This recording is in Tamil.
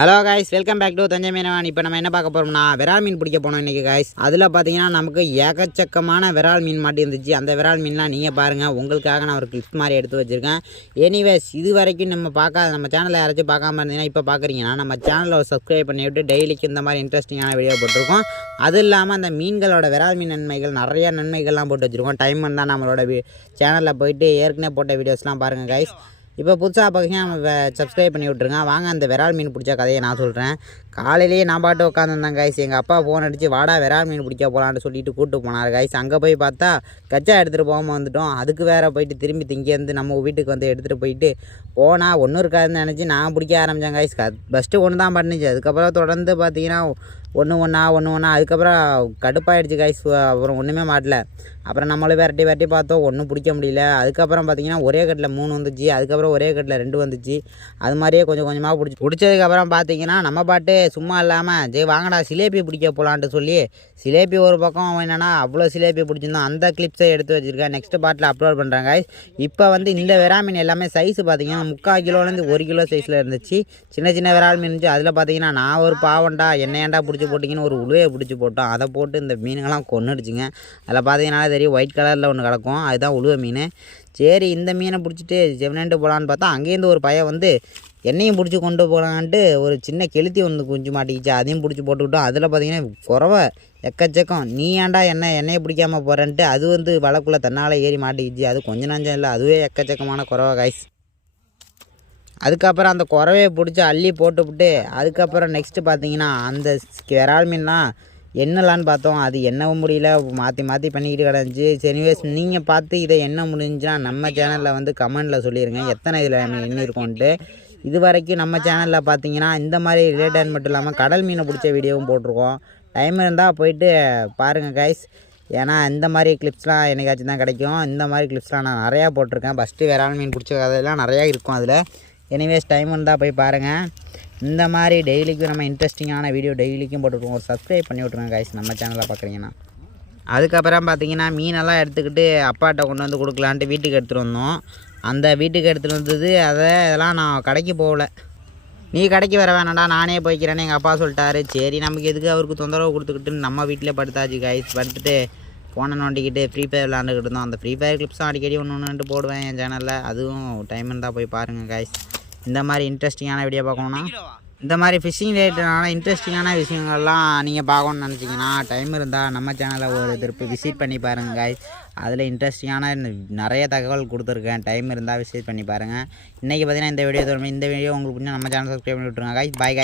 Hello guys, welcome back to Thanjai Meenavan. இப்போ நம்ம என்ன பார்க்க போகிறோம்னா விரால் மீன் பிடிக்க போனோம் இன்றைக்கி காய்ஸ். அதில் பார்த்தீங்கன்னா நமக்கு ஏகச்சக்கமான விரால் மீன் மாட்டி இருந்துச்சு. அந்த விரால் மீன்லாம் நீங்கள் பாருங்கள், உங்களுக்காக நான் ஒரு கிளிப்ஸ் மாதிரி எடுத்து வச்சுருக்கேன். எனிவேஸ், இது வரைக்கும் நம்ம சேனலில் யாராச்சும் பார்க்காம இருந்தீங்கன்னா இப்போ பார்க்குறீங்கன்னா நம்ம சேனலை சப்ஸ்கிரைப் பண்ணிவிட்டு டெய்லிக்கு இந்த மாதிரி இன்ட்ரெஸ்டிங்கான வீடியோ போட்டிருக்கோம். அது இல்லாமல் அந்த மீன்களோட விரால் மீன் நன்மைகள் நிறைய நன்மைகள்லாம் போட்டு வச்சுருக்கோம். டைம் வந்தால் நம்மளோட சேனலில் போயிட்டு ஏற்கனவே போட்ட வீடியோஸ்லாம் பாருங்கள் காய்ஸ். இப்போ புதுசாக பார்க்க நம்ம சப்ஸ்கிரைப் பண்ணி விட்ருங்க. வாங்க அந்த விரால் மீன் பிடிச்ச கதையை நான் சொல்கிறேன். காலையிலேயே நான் பாட்டு உட்காந்துருந்தேன் காய்ஸ். எங்கள் அப்பா ஃபோன் அடித்து வாடா விரால் மீன் பிடிக்க போகலான்னு சொல்லிட்டு கூப்பிட்டு போனார் காய்ஸ். அங்கே போய் பார்த்தா கச்சா எடுத்துகிட்டு போகாமல் வந்துட்டோம். அதுக்கு வேறு போயிட்டு திரும்பி இங்கேருந்து நம்ம வீட்டுக்கு வந்து எடுத்துகிட்டு போயிட்டு போனால் ஒன்றும் இருக்காதுன்னு நினச்சி நான் பிடிக்க ஆரம்பித்தேன் காய்ஸ். ஃபஸ்ட்டு ஒன்று தான் பண்ணிச்சு. அதுக்கப்புறம் தொடர்ந்து பார்த்தீங்கன்னா ஒன்று ஒன்றா அதுக்கப்புறம் கடுப்பாயிடுச்சு காய்ஸ். அப்புறம் ஒன்றுமே மாட்டல. அப்புறம் நம்மளும் விரட்டி பார்த்தோம், ஒன்றும் பிடிக்க முடியல. அதுக்கப்புறம் பார்த்தீங்கன்னா ஒரே கட்டில் 3 வந்துச்சு. அதுக்கப்புறம் ஒரே கட்டில் 2 வந்துச்சு. அது மாதிரியே கொஞ்சமாக பிடிச்சதுக்கப்புறம் பார்த்தீங்கன்னா நம்ம பாட்டு சும்மா இல்லாமல் ஜெய் வாங்கடா சிலேபி பிடிக்க போகலான்ட்டு சொல்லி சிலேபி ஒரு பக்கம் என்னென்னா அவ்வளோ சிலேபி பிடிச்சிருந்தோம். அந்த கிளிப்ஸை எடுத்து வச்சுருக்கேன். நெக்ஸ்ட் பார்ட்டில் அப்லோட் பண்ணுறாங்க காய்ஸ். இப்போ வந்து இந்த விரால் மீன் எல்லாமே சைஸ் பார்த்தீங்கன்னா 3/4 கிலோலேருந்து 1 கிலோ சைஸில் இருந்துச்சு. சின்ன விரால் மீன் இருந்துச்சு. அதில் பார்த்தீங்கன்னா நான் ஒரு பாவண்டா என்னையாண்டா பிடிச்சி போட்டிங்கன்னு ஒரு உழுவையை பிடிச்சி போட்டோம். அதை போட்டு இந்த மீனுங்கெல்லாம் கொன்னுடுச்சுங்க. அதில் பார்த்தீங்கன்னா தெரியும், ஒயிட் கலரில் ஒன்று கிடக்கும், அதுதான் உழுவை மீன். சரி, இந்த மீனை பிடிச்சிட்டு ஜெவனன்ட்டு போகலான்னு பார்த்தா அங்கேருந்து ஒரு பையன் வந்து என்னையும் பிடிச்சி கொண்டு போகலான்ட்டு ஒரு சின்ன கெளுத்தி வந்து குஞ்சு மாட்டிக்கிச்சு. அதையும் பிடிச்சி போட்டுக்கிட்டோம். அதில் பார்த்தீங்கன்னா குறவை எக்கச்சக்கம். நீ ஏன்டா என்னையை பிடிக்காமல் போகிறேன்ட்டு அது வந்து வலைக்குள்ளே தன்னால் ஏறி மாட்டிக்கிச்சு. அது கொஞ்சம் நஞ்சம் இல்லை, அதுவே எக்கச்சக்கமான குறவை காய்ஸ். அதுக்கப்புறம் அந்த குறவையை பிடிச்சி அள்ளி போட்டுவிட்டு அதுக்கப்புறம் நெக்ஸ்ட்டு பார்த்தீங்கன்னா அந்த விரால் மீன்லாம் என்னலான்னு பார்த்தோம். அது எண்ணவும் முடியல, மாற்றி பண்ணிக்கிட்டு கிடந்துச்சு. எனிவேஸ், நீங்கள் பார்த்து இதை என்ன முடிஞ்சுன்னா நம்ம சேனலில் வந்து கமெண்டில் சொல்லிடுங்க எத்தனை இதில் எண்ணிருக்கோன்ட்டு. இது வரைக்கும் நம்ம சேனலில் பார்த்தீங்கன்னா இந்த மாதிரி ரிலேட்டட் மட்டும் இல்லாமல் கடல் மீனை பிடிச்ச வீடியோவும் போட்டிருக்கோம். டைம் இருந்தால் போயிட்டு பாருங்கள் கைஸ். ஏன்னா இந்த மாதிரி கிளிப்ஸ்லாம் என்னைக்காச்சும் தான் கிடைக்கும். இந்த மாதிரி கிளிப்ஸ்லாம் நான் நிறையா போட்டிருக்கேன். ஃபஸ்ட்டு விரால் மீன் பிடிச்ச கதையெல்லாம் நிறையா இருக்கும் அதில். எனிவேஸ், டைம் இருந்தால் போய் பாருங்கள். இந்த மாதிரி டெய்லிக்கும் நம்ம இன்ட்ரெஸ்டிங்கான வீடியோ டெய்லிக்கும் போட்டுருக்கோம். ஒரு சப்ஸ்கிரைப் பண்ணி விட்ருங்க காய்ஸ் நம்ம சேனலில் பார்க்குறீங்கன்னா. அதுக்கப்புறம் பார்த்தீங்கன்னா மீனெல்லாம் எடுத்துக்கிட்டு அப்பாட்ட கொண்டு வந்து கொடுக்கலான்ட்டு வீட்டுக்கு எடுத்துகிட்டு வந்தோம். அந்த வீட்டுக்கு எடுத்துகிட்டு வந்தது அதெல்லாம் நான் கடைக்கு போகல. நீ கடைக்கு வர வேணாண்டா, நானே போய்க்கிறேன்னு எங்கள் அப்பா சொல்லிட்டாரு. சரி, நமக்கு எதுக்கு அவருக்கு தொந்தரவு கொடுத்துக்கிட்டு நம்ம வீட்டிலே படுத்தாச்சு காய்ஸ். படுத்துட்டு ஃபோனை நோண்டிக்கிட்டு ஃப்ரீ ஃபயர் விளாண்டுக்கிட்டு இருந்தோம். அந்த ஃப்ரீ ஃபயர் கிளிப்ஸும் அடிக்கடி ஒன்று போடுவேன் என் சேனலில். அதுவும் டைம் இருந்தால் போய் பாருங்கள் காய்ஸ். இந்த மாதிரி இன்ட்ரெஸ்டிங்கான வீடியோ பார்க்கணுன்னா, இந்த மாதிரி ஃபிஷ்ஷிங் ரிலேட்டடான இன்ட்ரெஸ்டிங்கான விஷயங்கள்லாம் நீங்கள் பார்க்கணுன்னு நினச்சிங்கன்னா டைம் இருந்தால் நம்ம சேனலை ஒரு திருப்பி விசிட் பண்ணி பாருங்கள் காய்ஸ். அதில் இன்ட்ரெஸ்டிங்கான நிறைய தகவல் கொடுத்துருக்கேன். டைம் இருந்தால் விசிட் பண்ணி பாருங்கள். இன்றைக்கி பார்த்தீங்கன்னா இந்த வீடியோ உங்களுக்கு பிடிச்சா நம்ம சேனல் சப்ஸ்கிரைப் பண்ணி விட்ருங்க காய்ஸ். Bye guys.